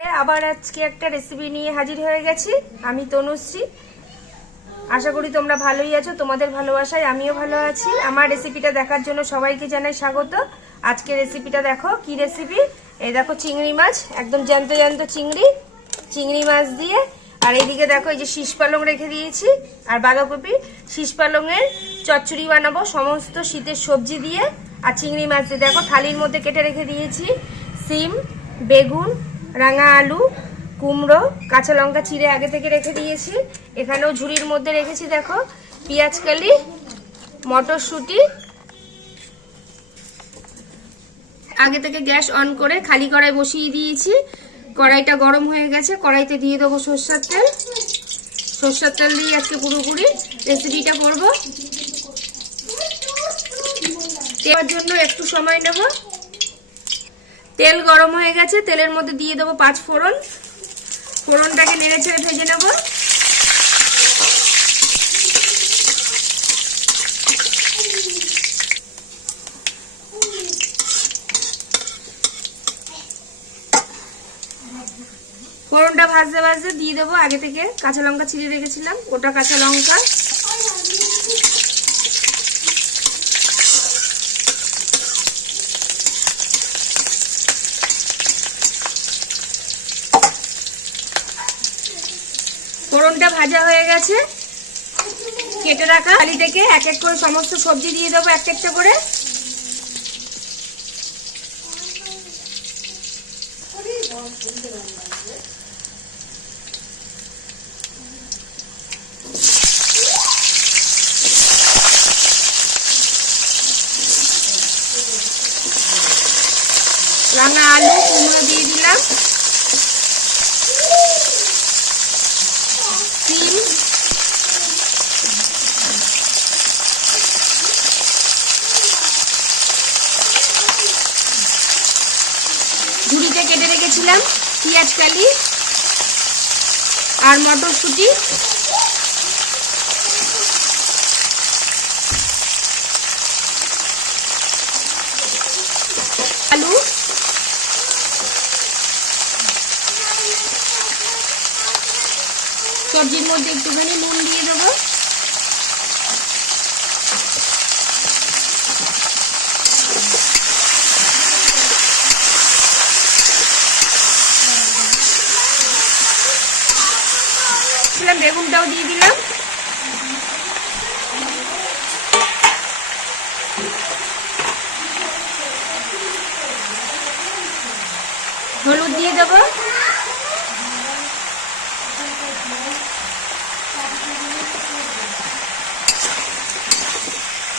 আবার আজকে একটা রেসিপি নিয়ে হাজির হয়ে গেছি। আমি তনুশ্রী। আশা করি তোমরা ভালোই আছো। তোমাদের ভালোবাসায় আমিও ভালো আছি। আমার রেসিপিটা দেখার জন্য সবাইকে জানাই স্বাগত। আজকে রেসিপিটা দেখো কি রেসিপি। এই দেখো চিংড়ি মাছ, একদম জ্যান্ত জ্যান্ত চিংড়ি মাছ দিয়ে। আর এইদিকে দেখো এই যে শীষ পালং রেখে দিয়েছি আর বাঁধাকপি। শীষ পালংয়ের চচ্চড়ি বানাবো সমস্ত শীতের সবজি দিয়ে আর চিংড়ি মাছ দিয়ে। দেখো থালির মধ্যে কেটে রেখে দিয়েছি সিম, বেগুন, রাঙা আলু, কুমড়ো, কাঁচা লঙ্কা চিড়ে আগে থেকে রেখে দিয়েছি। এখানেও ঝুড়ির মধ্যে রেখেছি দেখো পেঁয়াজকালি, মটরশুঁটি। আগে থেকে গ্যাস অন করে খালি কড়াই বসিয়ে দিয়েছি। কড়াইটা গরম হয়ে গেছে। কড়াইতে দিয়ে দেবো সরষের তেল। সরষের তেল দিয়ে আজকে পুরোপুরি রেসিপিটা করব। দেওয়ার জন্য একটু সময় নেব। তেল গরম হয়ে গেছে। তেলের মধ্যে দিয়ে দেবো 5 ফোড়ন। ফোড়নটাকে নেড়ে ছেড়ে ভেজে নেব। ফোড়নটা ভাজতে ভাজতে দিয়ে দেবো আগে থেকে কাঁচা লঙ্কা ছিঁড়ে রেখেছিলাম, গোটা কাঁচা লঙ্কা। ফোড়নটা ভাজা হয়ে গেছে। কেটে রাখা থালি থেকে এক এক করে সমস্ত সবজি দিয়ে দেবো একটা একটা করে। রাঙা আলু, কুমড়ো দিয়ে দিলাম, সিম, ঝুড়িতে কেটে রেখেছিলাম পেঁয়াজকালি আর মটরশুঁটি। আলু, সবজির মধ্যে একটুখানি নুন দিয়ে দেবো। বেগুনটাও দিয়ে দিলাম। হলুদ দিয়ে দেবো।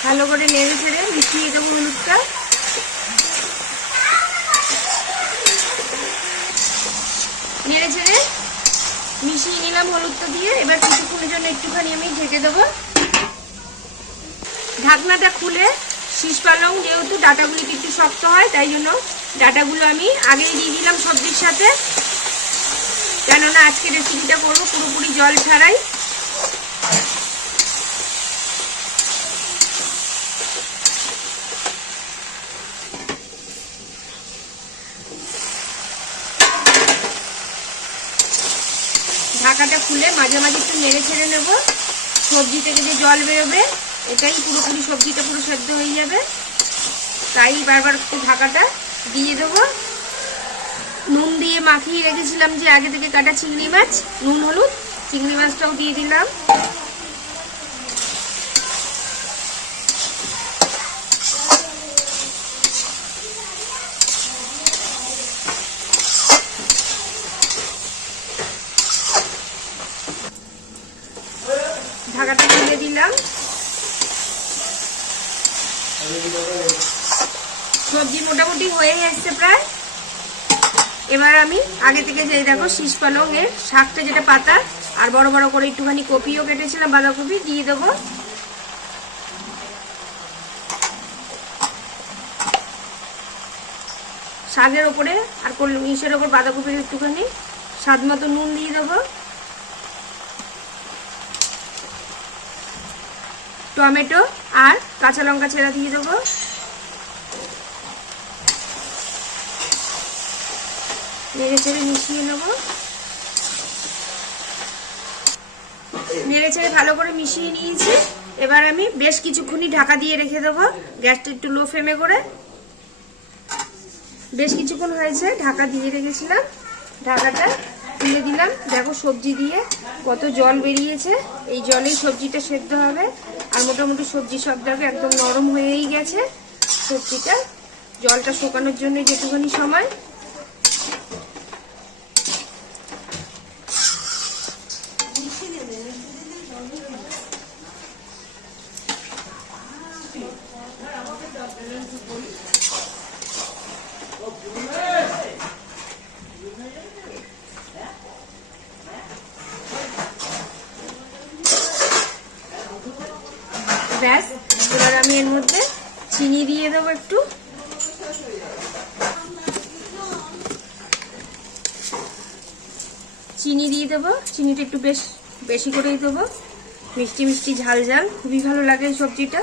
ভালো করে নেড়ে ছেড়ে মিশিয়ে দেবো হলুদটা। নেড়ে ছেড়ে মিশিয়ে নিলাম হলুদটা দিয়ে। এবার কিছুক্ষণের জন্য একটুখানি আমি ঢেকে দেবো। ঢাকনাটা খুলে শীষ পালং যেহেতু ডাঁটাগুলি একটু শক্ত হয় তাই জন্য ডাঁটাগুলো আমি আগেই দিয়ে দিলাম সবজির সাথে, কেননা আজকে রেসিপিটা করবো পুরোপুরি জল ছাড়াই। ঢাকাটা খুলে মাঝে মাঝে একটু নেড়ে ছেড়ে নেব। সবজি থেকে যে জল বেরোবে এটাই পুরোপুরি সবজিটা পুরো সেদ্ধ হয়ে যাবে, তাই বারবার একটু ঢাকাটা দিয়ে দেবো। নুন দিয়ে মাখিয়ে রেখেছিলাম যে আগে থেকে কাটা চিংড়ি মাছ, নুন হলুদ, চিংড়ি মাছটাও দিয়ে দিলাম। ঢাকাটা খুলে দিলাম। সবজি মোটামুটি হয়ে এসছে প্রায়। এবার আমি আগে থেকে যে দেখো শীষ পালং এর শাকটা যেটা পাতা আর বড় বড় করে একটুখানি কপিও কেটেছিলাম, বাঁধাকপি দিয়ে দেবো। শাকের ওপরে আর ইসের ওপর বাঁধাকপির একটুখানি স্বাদ মতো নুন দিয়ে দেবো। টমেটো আর কাঁচা লঙ্কা ছেঁড়া দিয়ে দেবো। নেড়ে চেড়ে মিশিয়ে নেব। নেড়ে চেড়ে ভালো করে মিশিয়ে নিয়েছি। এবার আমি বেশ কিছুক্ষণই ঢাকা দিয়ে রেখে দেবো, গ্যাসটা একটু লো ফ্লেমে করে। বেশ কিছুক্ষণ হয়েছে ঢাকা দিয়ে রেখেছিলাম, ঢাকাটা তুলে দিলাম। দেখো সবজি দিয়ে কত জল বেরিয়েছে, এই জলেই সবজিটা সেদ্ধ হবে। আর মোটামুটি সবজি সব দেখো একদম নরম হয়েই গেছে সবজিটা, জলটা শুকানোর জন্য যেটুকুনি সময়। ব্যাস, এবার আমি এর মধ্যে চিনি দিয়ে দেবো একটু। চিনি দিয়ে দেবো, চিনিটা একটু বেশি করেই দেবো। মিষ্টি মিষ্টি ঝাল ঝাল খুবই ভালো লাগে এই সবজিটা।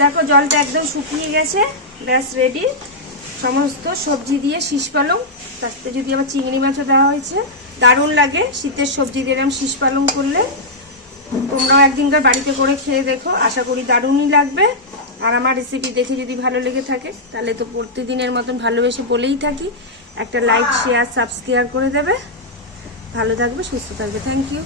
দেখো জলটা একদম শুকিয়ে গেছে, ব্যাস রেডি। সমস্ত সবজি দিয়ে শীষ পালং, তার সাথে যদি আবার চিংড়ি মাছও দেওয়া হয়েছে, দারুণ লাগে শীতের সবজি দিয়ে এরকম শীষ পালং করলে। তোমরাও একদিনকার বাড়িতে করে খেয়ে দেখো, আশা করি দারুণই লাগবে। আর আমার রেসিপি দেখে যদি ভালো লেগে থাকে তাহলে তো প্রতিদিনের মতন ভালোবেসে বলেই থাকি, একটা লাইক শেয়ার সাবস্ক্রাইব করে দেবে। ভালো থাকবে, সুস্থ থাকবে। Thank you.